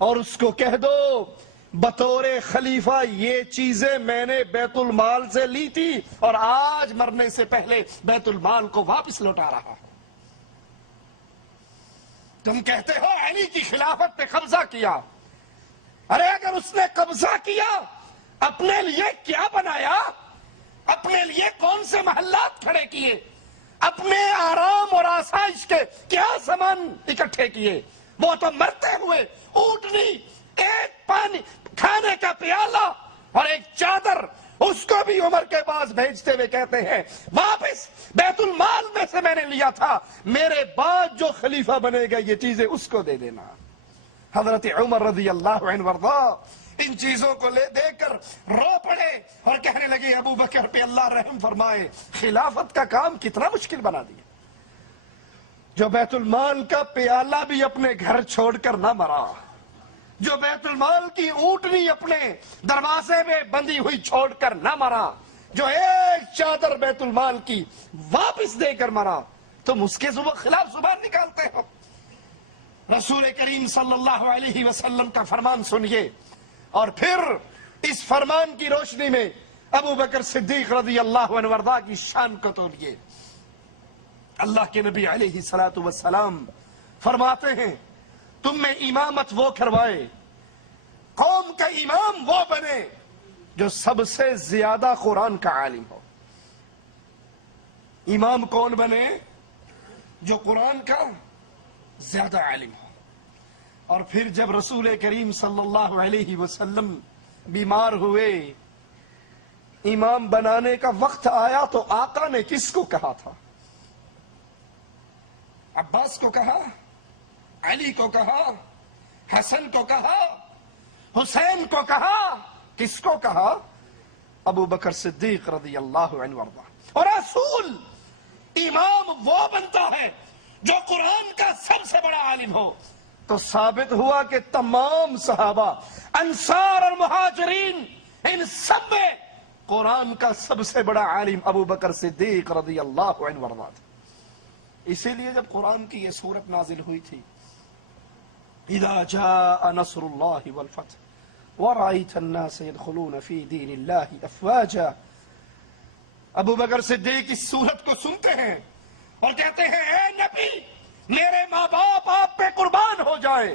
اور اس کو کہہ دو بطور خلیفہ یہ چیزیں میں نے بیت المال سے لی تھی اور آج مرنے سے پہلے بیت المال کو واپس لوٹا رہا ہوں۔ تم کہتے ہو علی کی خلافت پہ قبضہ کیا، ارے اگر اس نے قبضہ کیا اپنے لیے کیا بنایا؟ اپنے لیے کون سے محلات کھڑے کیے؟ اپنے آرام اور آسائش کے کیا سامان اکٹھے کیے؟ وہ تو مرتے ہوئے اونٹنی، ایک پانی کھانے کا پیالہ اور ایک چادر، اس کو بھی عمر کے پاس بھیجتے ہوئے کہتے ہیں واپس بیت المال میں سے میں نے لیا تھا، میرے بعد جو خلیفہ بنے گا یہ چیزیں اس کو دے دینا۔ حضرت عمر رضی اللہ عنہ وارضا ان چیزوں کو لے دے کر رو پڑے اور کہنے لگے ابو بکر پہ اللہ رحم فرمائے، خلافت کا کام کتنا مشکل بنا دیا۔ جو بیت المال کا پیالہ بھی اپنے گھر چھوڑ کر نہ مرا، جو بیت المال کی اونٹنی اپنے دروازے میں بندی ہوئی چھوڑ کر نہ مرا، جو ایک چادر بیت المال کی واپس دے کر مرا، تم اس کے خلاف زبان نکالتے ہو۔ رسول کریم صلی اللہ علیہ وسلم کا فرمان سنیے اور پھر اس فرمان کی روشنی میں ابو بکر صدیق رضی اللہ عنہ وارضا کی شان کو تولیے۔ اللہ کے نبی علیہ الصلوۃ والسلام فرماتے ہیں تم میں امامت وہ کروائے، قوم کا امام وہ بنے جو سب سے زیادہ قرآن کا عالم ہو۔ امام کون بنے؟ جو قرآن کا زیادہ عالم ہو۔ اور پھر جب رسول کریم صلی اللہ علیہ وسلم بیمار ہوئے، امام بنانے کا وقت آیا تو آقا نے کس کو کہا تھا؟ عباس کو کہا، علی کو کہا، حسن کو کہا، حسین کو کہا، کس کو کہا؟ ابو بکر صدیق رضی اللہ عنہ وارضا۔ اور رسول امام وہ بنتا ہے جو قرآن کا سب سے بڑا عالم ہو۔ تو ثابت ہوا کہ تمام صحابہ، انصار اور مہاجرین، ان سب میں قرآن کا سب سے بڑا عالم ابو بکر صدیق رضی اللہ عنہ وارضا تھا۔ اسی لیے جب قرآن کی یہ سورت نازل ہوئی تھی اذا جاء نصر اللہ والفتح ورأيت الناس يدخلون في دين الله افواجا، ابو بکر صدیق اس سورت کو سنتے ہیں اور کہتے ہیں اے نبی میرے ماں باپ آپ پہ قربان ہو جائے۔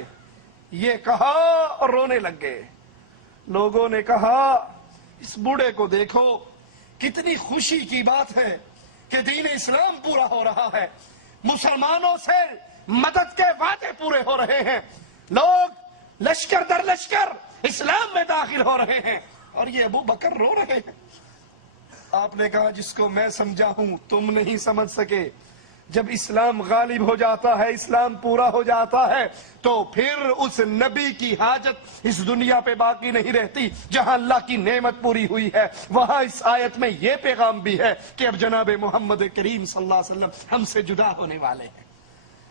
یہ کہا اور رونے لگ گئے۔ لوگوں نے کہا اس بوڑھے کو دیکھو، کتنی خوشی کی بات ہے کہ دین اسلام پورا ہو رہا ہے، مسلمانوں سے مدد کے وعدے پورے ہو رہے ہیں، لوگ لشکر در لشکر اسلام میں داخل ہو رہے ہیں اور یہ ابو بکر رو رہے ہیں۔ آپ نے کہا جس کو میں سمجھا ہوں تم نہیں سمجھ سکے۔ جب اسلام غالب ہو جاتا ہے، اسلام پورا ہو جاتا ہے، تو پھر اس نبی کی حاجت اس دنیا پہ باقی نہیں رہتی۔ جہاں اللہ کی نعمت پوری ہوئی ہے وہاں اس آیت میں یہ پیغام بھی ہے کہ اب جناب محمد کریم صلی اللہ علیہ وسلم ہم سے جدا ہونے والے ہیں۔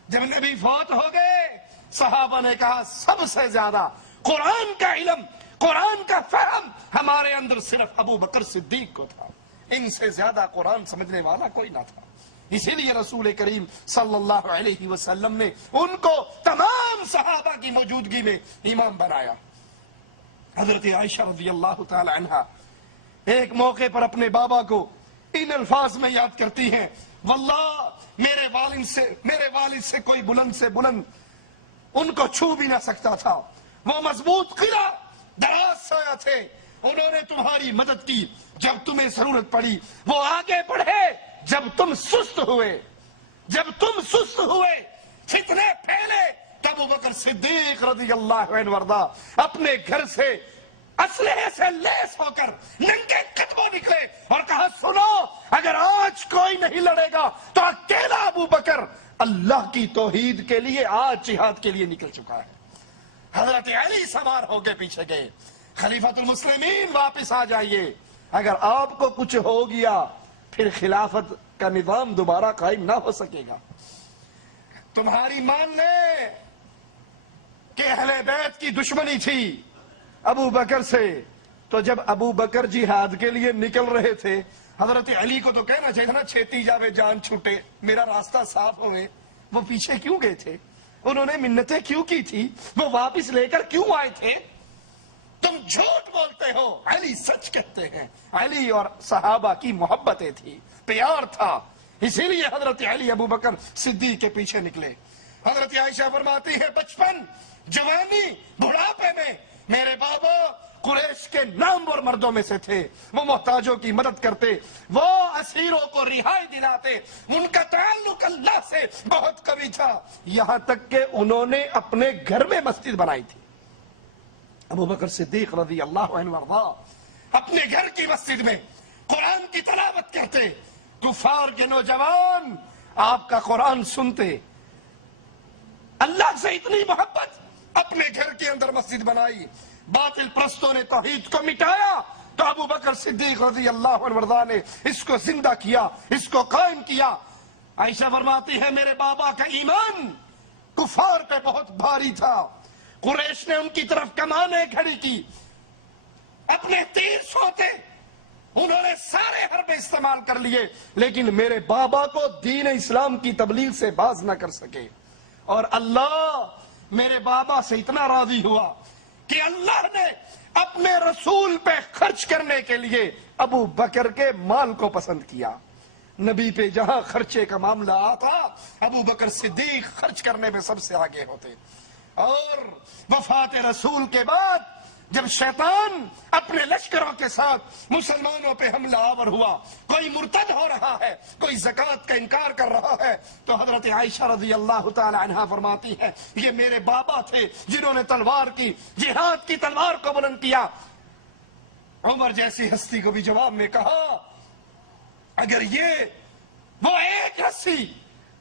جب نبی فوت ہو گئے، صحابہ نے کہا سب سے زیادہ قرآن کا علم، قرآن کا فہم ہمارے اندر صرف ابو بکر صدیق کو تھا، ان سے زیادہ قرآن سمجھنے والا کوئی نہ تھا۔ اسی لیے رسول کریم صلی اللہ علیہ وسلم نے ان کو تمام صحابہ کی موجودگی میں امام بنایا۔ حضرت عائشہ رضی اللہ تعالی عنہا ایک موقع پر اپنے بابا کو ان الفاظ میں یاد کرتی ہیں، واللہ میرے والد سے کوئی بلند سے بلند ان کو چھو بھی نہ سکتا تھا، وہ مضبوط قلعہ دراز سایہ تھے، انہوں نے تمہاری مدد کی جب تمہیں ضرورت پڑی، وہ آگے بڑھے جب تم سست ہوئے، فتنے پھیلے تب ابو بکر صدیق رضی اللہ عنہ وارضا اپنے گھر سے اسلحے سے لیس ہو کر ننگے قدموں نکلے اور کہا سنو اگر آج کوئی نہیں لڑے گا تو اکیلا ابو بکر اللہ کی توحید کے لیے آج جہاد کے لیے نکل چکا ہے۔ حضرت علی سوار ہو کے پیچھے گئے، خلیفۃ المسلمین واپس آ جائیے، اگر آپ کو کچھ ہو گیا پھر خلافت کا نظام دوبارہ قائم نہ ہو سکے گا۔ تمہاری مان لے کہ اہل بیت کی دشمنی تھی ابو بکر سے، تو جب ابو بکر جہاد کے لیے نکل رہے تھے حضرت علی کو تو کہنا چاہیے نا چھیتی جاوے جان چھوٹے، میرا راستہ صاف ہوئے، وہ پیچھے کیوں گئے تھے؟ انہوں نے منتیں کیوں کی تھی؟ وہ واپس لے کر کیوں آئے تھے؟ تم جھوٹ بولتے ہو، علی سچ کہتے ہیں۔ علی اور صحابہ کی محبتیں تھی، پیار تھا، اسی لیے حضرت علی ابو بکر صدیق کے پیچھے نکلے۔ حضرت عائشہ فرماتی ہے بچپن، جوانی، بڑھاپے میں میرے بابا قریش کے نامور مردوں میں سے تھے، وہ محتاجوں کی مدد کرتے، وہ اسیروں کو رہائی دلاتے، ان کا تعلق اللہ سے بہت قوی تھا، یہاں تک کہ انہوں نے اپنے گھر میں مسجد بنائی تھی۔ ابو بکر صدیق رضی اللہ عنہ وارضا اپنے گھر کی مسجد میں قرآن کی تلاوت کرتے، کفار کے نوجوان آپ کا قرآن سنتے۔ اللہ سے اتنی محبت، اپنے گھر کے اندر مسجد بنائی۔ باطل پرستوں نے توحید کو مٹایا تو ابو بکر صدیق رضی اللہ عنہ وارضا نے اس کو زندہ کیا، اس کو قائم کیا۔ عائشہ فرماتی ہے میرے بابا کا ایمان کفار پہ بہت بھاری تھا، قریش نے ان کی طرف کمانیں کھڑی کی، اپنے تیر سوتے، انہوں نے سارے حربے استعمال کر لیے، لیکن میرے بابا کو دین اسلام کی تبلیغ سے باز نہ کر سکے۔ اور اللہ میرے بابا سے اتنا راضی ہوا کہ اللہ نے اپنے رسول پہ خرچ کرنے کے لیے ابو بکر کے مال کو پسند کیا۔ نبی پہ جہاں خرچے کا معاملہ آتا ابو بکر صدیق خرچ کرنے میں سب سے آگے ہوتے۔ اور وفات رسول کے بعد جب شیطان اپنے لشکروں کے ساتھ مسلمانوں پہ حملہ آور ہوا، کوئی مرتد ہو رہا ہے، کوئی زکوٰۃ کا انکار کر رہا ہے، تو حضرت عائشہ رضی اللہ تعالی عنہا فرماتی ہے یہ میرے بابا تھے جنہوں نے تلوار کی، جہاد کی تلوار کو بلند کیا۔ عمر جیسی ہستی کو بھی جواب میں کہا اگر یہ وہ ایک رسی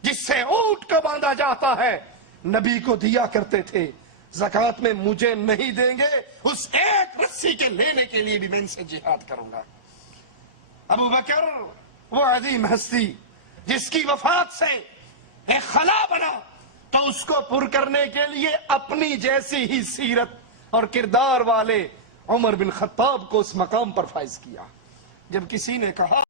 جس سے اونٹ کو باندھا جاتا ہے نبی کو دیا کرتے تھے، زکوٰۃ میں مجھے نہیں دیں گے، اس ایک رسی کے لینے کے لیے بھی میں ان سے جہاد کروں گا۔ ابو بکر وہ عظیم ہستی جس کی وفات سے ایک خلا بنا تو اس کو پر کرنے کے لیے اپنی جیسی ہی سیرت اور کردار والے عمر بن خطاب کو اس مقام پر فائز کیا۔ جب کسی نے کہا